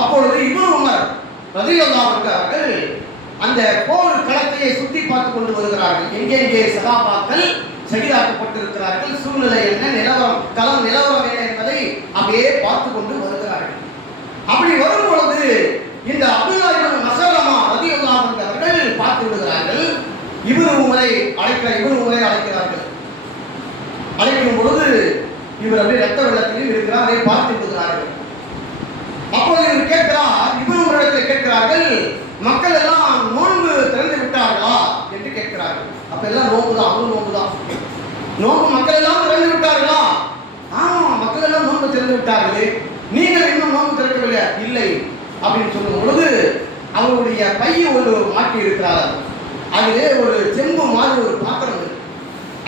அப்பொழுது இப்னு உமர் ரலியல்லாஹு அன்ஹு அவர்கள் அந்த போர் களத்தையே சுற்றி பார்த்து கொண்டு வருகிறார்கள். எங்கெங்கே சகாபாக்கள் ஷஹீதாக்கப்பட்டிருக்கிறார்கள், சூழ்நிலை என்ன, நிலவரம் களம் நிலவரம் என்ன என்பதை அப்படியே பார்த்து கொண்டு வருகிறார்கள். அப்படி வரும் பொழுது இந்த அப்துல்லா இப்னு மஸ்அலமா ரலியல்லாஹு அன்ஹு அவர்கள் பார்த்து விடுகிறார்கள். இப்னு உமரை அழைக்கிறார்கள். அழைக்கும் பொழுது இவர் அப்படியே ரத்த வெள்ளத்திலும் இருக்கிறார், அதை பார்த்து விடுகிறார்கள். அப்போது இவர் கேட்கிறார், இப்னு உமரிடத்தில் கேட்கிறார்கள், மக்கள் எல்லாம் நோன்பு திறந்து விட்டார்களா என்று கேட்கிறார்கள். அப்ப எல்லாம் நோன்புதான், அவரும் நோன்புதான். நோன்பு மக்கள் எல்லாம் திறந்து விட்டார்களா? ஆமா, மக்கள் எல்லாம் நோன்பு திறந்து விட்டார்களே, நீங்கள் இன்னும் நோன்பு திறக்கவில்லை. இல்லை அப்படின்னு சொல்லும் பொழுது அவருடைய பையை ஒரு மாட்டி இருக்கிறார். அதிலே ஒரு செம்பு மாதிரி ஒரு பாத்திரம் இருக்கு.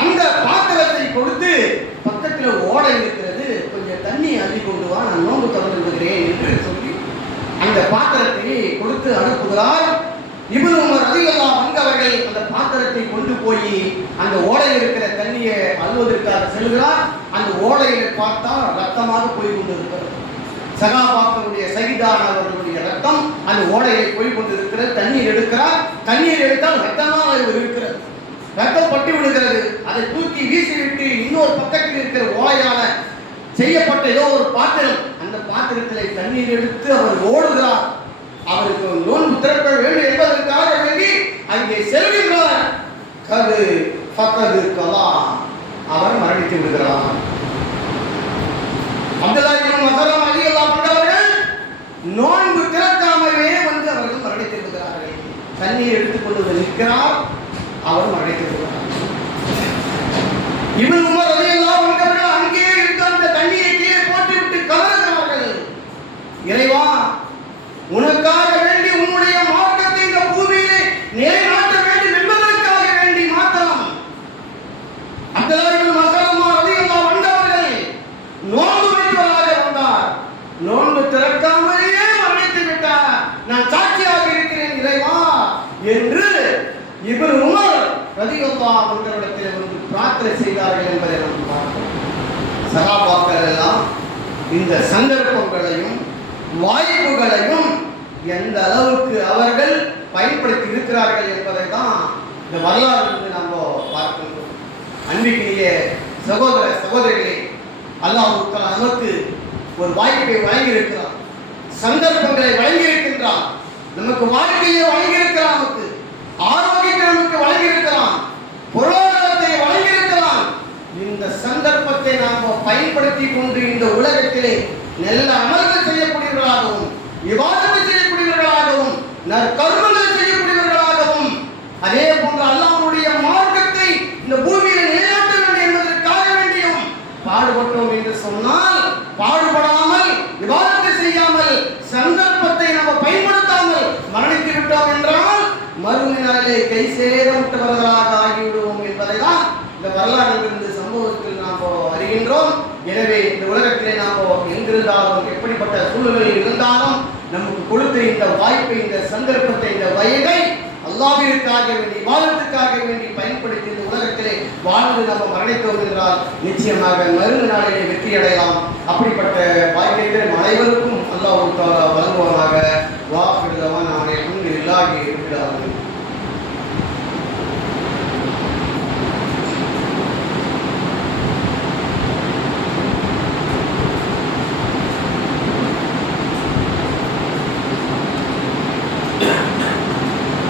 அந்த பாத்திரத்தை கொடுத்து பக்கத்தில் ஓடை இருக்கிறது, கொஞ்சம் தண்ணி அள்ளி கொண்டு வா, நான் நோன்பு திறந்து விடுகிறேன் என்று சொல்லி அந்த பாத்திரத்தை கொடுத்து அனுப்புகிறார். இப்னு உமர் ரலியல்லாஹு அன்ஹு அவர்கள் அந்த பாத்திரத்தை கொண்டு போய் அந்த ஓடையில் இருக்கிற தண்ணியை அள்ளுவதற்காக செல்கிறார். அந்த ஓடையில பார்த்தா ரத்தமாக போய் கொண்டிருக்கிறது. சகாபாக்களுடைய ஷஹீதானவர்களுடைய ரத்தம் அந்த ஓடையை போய் கொண்டிருக்கிறது. தண்ணீர் எடுக்கிறார். தண்ணீர் எடுத்தால் ரத்தமாக இருக்கிறது, ரத்தம் பட்டு விடுகிறது. அதை தூக்கி வீசிவிட்டு இன்னொரு பக்கத்தில் இருக்கிற ஓடையால செய்யப்பட்ட ஏதோ ஒரு பாத்திரம், அந்த பாத்திரத்தில் தண்ணீர் எடுத்து அவர் ஓடுகிறார். அவருக்கு நோன்பு திறக்க வேண்டும் என்பதற்காக வேண்டி அங்கே செல்கின்றார். அவர் மரணித்து விடுகிறார். அப்துல்லா இப்னு மஸ்அலமா ரலியல்லாஹு அன்ஹு அவர்கள் நோன்பு திறக்காமலே அவர்கள் மரணித்து விடுகிறார்கள். தண்ணீர் எடுத்துக்கொண்டு நிற்கிறார், அவர் மரணித்து விடுகிறார். இப்னு உமர் ரலியல்லாஹு அன்ஹு அவர்கள் அங்கே இருந்த அந்த தண்ணீரை கீழே போட்டுவிட்டு கதறுகிறார்கள், இறைவா, உனக்காக வேண்டி உன்னுடைய மார்க்கத்தை இந்த பூமியிலே நிலைநாட்ட வேண்டும் என்பதற்காக வேண்டி மாத்திரம் அப்துல்லா இப்னு மஸ்அலமா ரலியல்லாஹு அன்ஹு அவர்கள் நோன்பு வைத்தவராக வந்தார். நோன்பு திறக்காமலேயே மரணித்து விட்டார். நான் சாட்சியாக இருக்கிறேன் இறைவா என்று இப்னு உமர் ரலியல்லாஹு அன்ஹு இடத்தில் பிரார்த்தனை செய்தார்கள் என்பதை நாம் பார்க்கிறோம். சகாபாக்கள் எல்லாம் இந்த சந்தர்ப்பங்களையும் வாய்ப்புகளையும் எந்த அளவுக்கு அவர்கள் பயன்படுத்தி இருக்கிறார்கள் என்பதை தான் இந்த வரலாறு நாம் பார்க்கின்றோம். அன்பிற்குரிய சகோதர சகோதரிகளே, அல்லாஹ் நமக்கு ஒரு வாய்ப்பை வழங்கியிருக்கிறார், சந்தர்ப்பங்களை வழங்கியிருக்கின்றான், நமக்கு வாழ்க்கையை வழங்கியிருக்கிறான், நமக்கு ஆரோக்கியத்தை நமக்கு வழங்கியிருக்கிறான், பொருளாதாரத்தை வழங்கியிருக்கிறான். இந்த சந்தர்ப்பத்தை நாம் பயன்படுத்தி கொண்டு இந்த உலகத்திலே நல்ல அமல்கள் செய்யக்கூடியவர்களாகவும், இபாதத்தை செய்யக்கூடியவர்களாகவும், நற்கர்மங்கள் செய்யக்கூடியவர்களாகவும், அதே போன்று அல்லாஹ்வுடைய மார்க்கத்தை இந்த பூமியில் நிலைநாட்ட வேண்டும் என்பதற்காக வேண்டியும் பாடுபட்டோம் என்று சொன்னால், பாடுபடாமல் இபாதத்தை செய்யாமல் சந்தர்ப்பத்தை நாம் பயன்படுத்தாமல் மரணித்து விட்டோம் என்றால் மறுமை நாளிலே கை சேதப்பட்டவர்களாக ஆகிவிடுவோம் என்பதை தான் இந்த வரலாற்றிலிருந்து சம்பவத்தில் நாம் அறிகின்றோம். எனவே இந்த உலகத்திலே நாம் எங்கிருந்தாலும் எப்படிப்பட்ட சூழ்நிலையில் இருந்தாலும் நமக்கு கொடுத்த இந்த வாய்ப்பை, இந்த சந்தர்ப்பத்தை, இந்த வயதை அல்லாஹ்விற்காக வேண்டி, இபாதத்துக்காக வேண்டி பயன்படுத்தி இந்த உலகத்திலே வாழ்ந்து நம்ம மரணித்தோம் என்றால் நிச்சயமாக மறுமை நாளிலே வெற்றி அடையலாம். அப்படிப்பட்ட பாக்கியத்தை அனைவருக்கும் அல்லாஹ் தஆலா வழங்குவானாக. வாஹிருதவான் அல்ஹம்துலில்லாஹி ரப்பில் ஆலமீன்.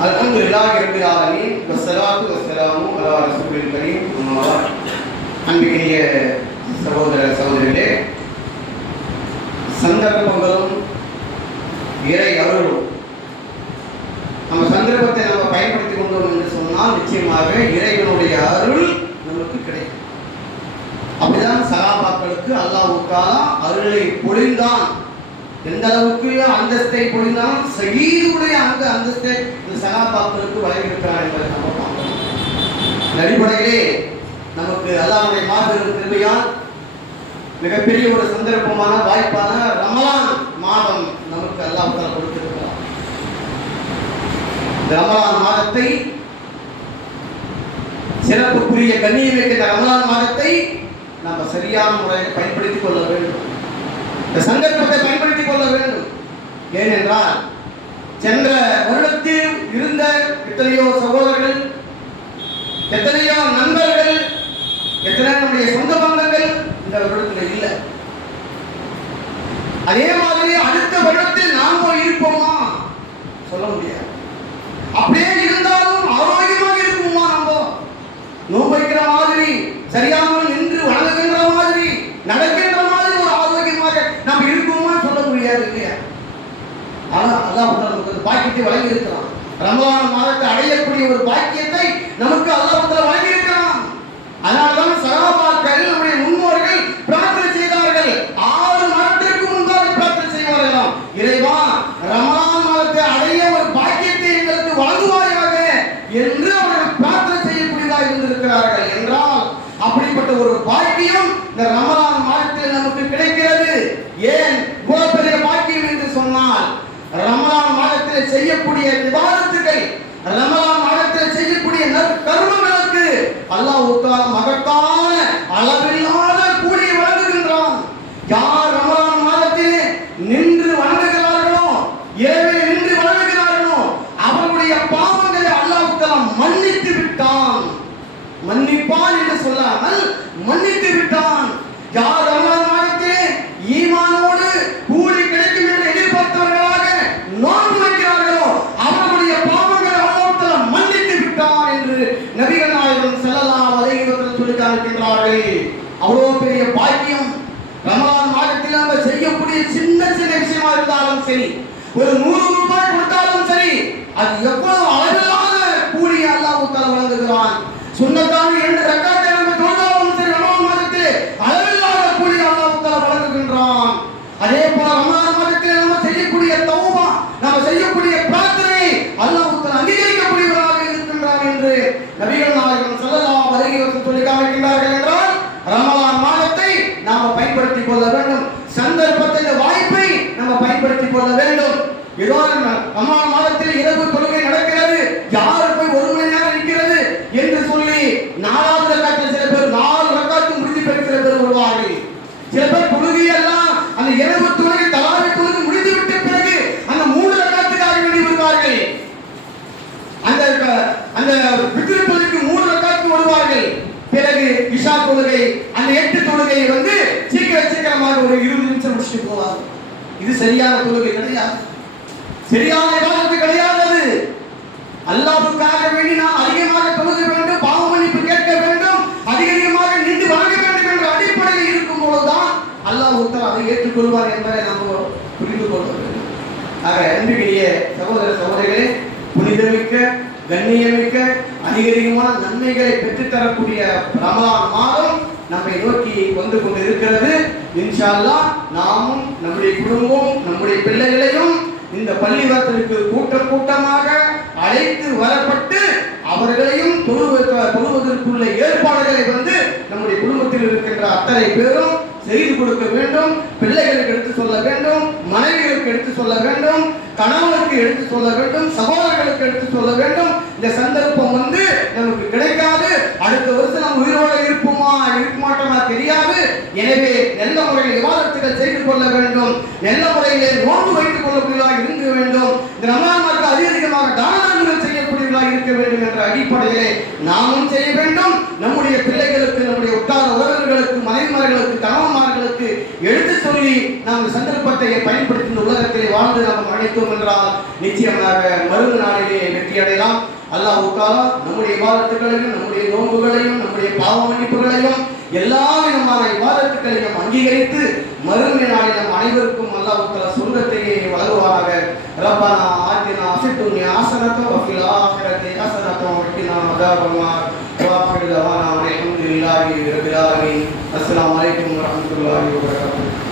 அல்ஹம்துலில்லாஹி ரப்பில் ஆலமீன் வஸ்ஸலாத்து வஸ்ஸலாமு அலா ரசூலில் கரீம். அன்பிற்குரிய சகோதர சகோதரிகளே, சந்தர்ப்பங்களும் இறை அருளும் நம்ம சந்தர்ப்பத்தை நம்ம பயன்படுத்தி கொண்டோம் என்று சொன்னால் நிச்சயமாக இறைவனுடைய அருள் நமக்கு கிடைக்கும். அளவுக்கு அல்லாஹ் தஆலா அருளை பொழிந்தான். எந்த அளவுக்கு அந்தஸ்தை பொழிந்தான், ஷஹீதுடைய அந்த அந்தஸ்தை இந்த சகாபாக்களுக்கு வழங்கியிருக்கிறார் என்பதை நம்ம பார்க்கிறோம். அடிப்படையிலே நமக்கு அல்லாஹ்வுடைய மாபெரும் கிருபையால் மிகப்பெரிய ஒரு சந்தர்ப்பமான வாய்ப்பான ரமலான் மாதம் நமக்கு அல்லாஹ் தஆலா கொடுத்திருக்கிறார். இந்த ரமலான் மாதத்தை, சிறப்புக்குரிய கண்ணியமிக்க இந்த ரமலான் மாதத்தை நாம் சரியான முறையில் பயன்படுத்திக் கொள்ள வேண்டும். இந்த சந்தர்ப்பத்தை பயன்படுத்திக் கொள்ள வேண்டும். ஏனென்றால் சென்ற வருடத்தில் இருந்த எத்தனையோ சகோதரர்கள், எத்தனையோ நண்பர்கள், எத்தனையோ நம்முடைய சொந்த பந்தங்கள் இந்த வருடத்தில் இல்லை. அதே மாதிரி அடுத்த வருடத்தில் நாம் போய் இருப்போமா சொல்ல முடியாது. அப்படியே இருந்தாலும் ஆரோக்கியமாக இருக்குமா, நம்ம நோன்பு வைக்கிற மாதிரி, சரியாக நின்று வணங்குகின்ற மாதிரி, நடக்கின்ற மாதிரி ஒரு ஆரோக்கியமாக நாம் இருக்குமா சொல்ல முடியாது இல்லையா? ஆனால் அல்லாஹ் நமக்கு பாக்கியத்தை வழங்கி இருக்கிறான். ரமலான் மாதத்தை அடையக்கூடிய ஒரு பாக்கியத்தை நமக்கு அல்லாஹ் வழங்கி இருக்கிறான். அதனால்தான் சகாபாக்கள், நம்முடைய முன்னோர்கள் பிரார்த்தனை செய்தார்கள். 6 மாதத்திற்கு முன்பாக பிரார்த்தனை செய்வார்களாம், இறைவா ரமலான் மாதத்தை அடைய ஒரு பாக்கியத்தை எங்களுக்கு வழங்குவாயாக என்று அவர்கள் பிரார்த்தனை செய்யக்கூடியதாக இருந்திருக்கிறார்கள். என்றால் அப்படிப்பட்ட ஒரு பாக்கியம் இந்த ரமலான் மாதத்தில் நமக்கு கிடைக்கிறது. ஏன் இவ்வளவு பெரிய பாக்கியம் என்று சொன்னால், ரமலான் மாதத்தில் செய்யக்கூடிய இபாதத்துகள், ரமலான் மாதத்தில் செய்யக்கூடிய கர்மங்களுக்கு அல்லாஹ் தஆலா மகத்தான அளவில்லாத கூலியை வழங்குகின்றான். யார் ரமலான் மாதத்திலே நின்று வணங்குகிறார்களோ, இரவில் நின்று வணங்குகிறார்களோ, அவர்களுடைய பாவங்களை அல்லாஹ் தஆலா மன்னித்து விட்டான். மன்னிப்பான் என்று சொல்லாமல் மன்னித்து விட்டான். யார் ரமலான் மாதத்திலே ஈமானோடு கூலி கிடைக்கும் என்று எதிர்பார்த்தவர்களாக நோன்பு வைக்கிறார்களோ, அவர்களுடைய பாவங்களை அல்லாஹ் தஆலா மன்னித்து விட்டான் என்று நபிகள் நாயகம் ஸல்லல்லாஹு அலைஹி வஸல்லம் சொல்லி காண்பிக்கின்றார்கள். அவ்வளவு பெரிய பாக்கியம். ரமலான் மாதத்தில் நம்ம செய்யக்கூடிய சின்ன சின்ன விஷயமா இருந்தாலும் சரி, ஒரு 100 ரூபாய் கொடுத்தாலும் சரி, அது எவ்வளவு அளவில்லாத கூலியை அல்லாஹ் தஆலா வழங்குகிறான். சுன்னத்தான 2 ரக்காத்தை நம்ம தொழுதாலும் சரி, ரமலான் மாதத்திலே அளவில்லாத கூலி அல்லாஹ் தஆலா வழங்குகின்றான். அதே போல ரமலான் மாதத்திலே நம்ம செய்யக்கூடிய தௌபா, நம்ம செய்யக்கூடிய பிரார்த்தனை அல்லாஹ் தஆலா அங்கீகரிக்கக்கூடியவராக இருக்கின்றான் என்று நபிகள் நாயகம் ஸல்லல்லாஹு அலைஹி வஸல்லம் சொல்லி காண்பிக்கின்றார்கள். என்றால் ரமலான் மாதத்தை நாம் பயன்படுத்திக் கொள்ள வேண்டும். சந்தர்ப்பத்தை, வாய்ப்பை நம்ம பயன்படுத்திக் கொள்ள வேண்டும். ஏதோ ரமலான் மாதத்தில் இரவு தொழுகை நடக்கிறது, யார் போய் 1 மணி நேரம் இருக்கிறது என்று சொல்லி 4வது ரக்காத்தில் சில பேர் 4 ரக்காத்து முடிந்து பெற்ற சில பேர் வருவார்கள். சில பேர் தொழுகை எல்லாம் அந்த இரவு தொழுகை, தராவி தொழுகை முடிந்து விட்ட பிறகு அந்த 3 ரக்காத்துக்காக வேண்டி வருவார்கள். அந்த வித்ர் தொழுகைக்கு 3 ரக்காத்து வருவார்கள். பிறகு இஷா தொழுகை, அந்த 8 தொழுகை வந்து சீக்கிரமாக ஒரு 20 நிமிஷம் முடிச்சுட்டு போவார்கள். இது சரியான தொழுகை கிடையாது, சரியான இபாதத்து கிடையாது. அல்லாஹ்வுக்காக வேண்டி நாம் அதிகமாக தொழுக வேண்டும், பாவ மன்னிப்பு கேட்க வேண்டும், அதிகமாக நின்று வணங்க வேண்டும் என்ற அடிப்படையில் இருக்கும் பொழுதுதான் அல்லாஹ் தஆலா அதை ஏற்றுக்கொள்வார் என்பதை நாம் புரிந்து கொள்ள வேண்டும். ஆக அன்பிற்குரிய சகோதர சகோதரிகளே, புனிதமிக்க, கண்ணியமிக்க, அதிகமான நன்மைகளை பெற்றுத்தரக்கூடிய ரமலான் மாதம் நம்மை நோக்கி வந்து கொண்டு இருக்கிறது. இன்ஷா அல்லாஹ் நாமும், நம்முடைய குடும்பம், நம்முடைய பிள்ளைகளையும் இந்த பள்ளிவாசலுக்கு கூட்டமாக அழைத்து வரப்பட்டு அவர்களையும் தொழுவதற்குள்ள ஏற்பாடுகளை வந்து நம்முடைய குடும்பத்தில் இருக்கின்ற அத்தனை பேரும் செய்து கொடுக்க வேண்டும். பிள்ளைகளுக்கு எடுத்து சொல்ல வேண்டும், மனைவிகளுக்கு எடுத்து சொல்ல வேண்டும், கணவனுக்கு எடுத்து சொல்ல வேண்டும், சகோதரர்களுக்கு எடுத்து சொல்ல வேண்டும். இந்த சந்தர்ப்பம் வந்து நமக்கு கிடைக்காது. அடுத்த வருஷம் நம்ம உயிரோடு இருப்போமா இருக்க மாட்டோமா தெரியாது. எனவே நல்ல முறையில் விவாதத்துகள் செய்து கொள்ள வேண்டும், நல்ல முறையிலே நோன்பு வைத்துக் கொள்ளக்கூடியதாக இருக்க வேண்டும். இந்த ரமலானுக்கு அதிகமாக தானங்கள் செய்யக்கூடியவர்களாக இருக்க வேண்டும் என்ற அடிப்படையிலே நாமும் செய்ய வேண்டும். நம்முடைய பிள்ளைகளுக்கு, நம்முடைய உற்றார் உறவினர்களுக்கு, மனைவிமார்களுக்கு, கணவன்மார்களுக்கு எடுத்து சொல்லி நாம் சந்தர்ப்பத்தை பயன்படுத்தி உலகத்திலே வாழ்ந்து நாம் அழைத்தோம் என்றால் நிச்சயமாக மறுநாள் நாளிலே வெற்றி அடையலாம். அல்லாஹ் தஆலா நம்முடைய இபாதத்துகளையும், நம்முடைய நோன்புகளையும், நம்முடைய பாவ மன்னிப்புகளையும், எல்லா விதமான இபாதத்துகளையும் அங்கீகரித்து மறுமை நாளில் நம் அனைவருக்கும் அல்லாஹ் தஆலா சொர்க்கத்தையே வழங்குவாராக. ரப்பனா ஆத்தினா ஃபித் துன்யா ஹஸனத்தன் வ ஃபில் ஆখিরাতি ஹஸனத்தன் வ கினா அஸாபன் நார். வ ஆகிரு தவானா அல்ஹம்துலில்லாஹி அல்ஹம்துலில்லாஹி ரப்பில் ஆலமீன். அஸ்ஸலாமு அலைக்கும் வரஹ்மத்துல்லாஹி வபரகாத்துஹு.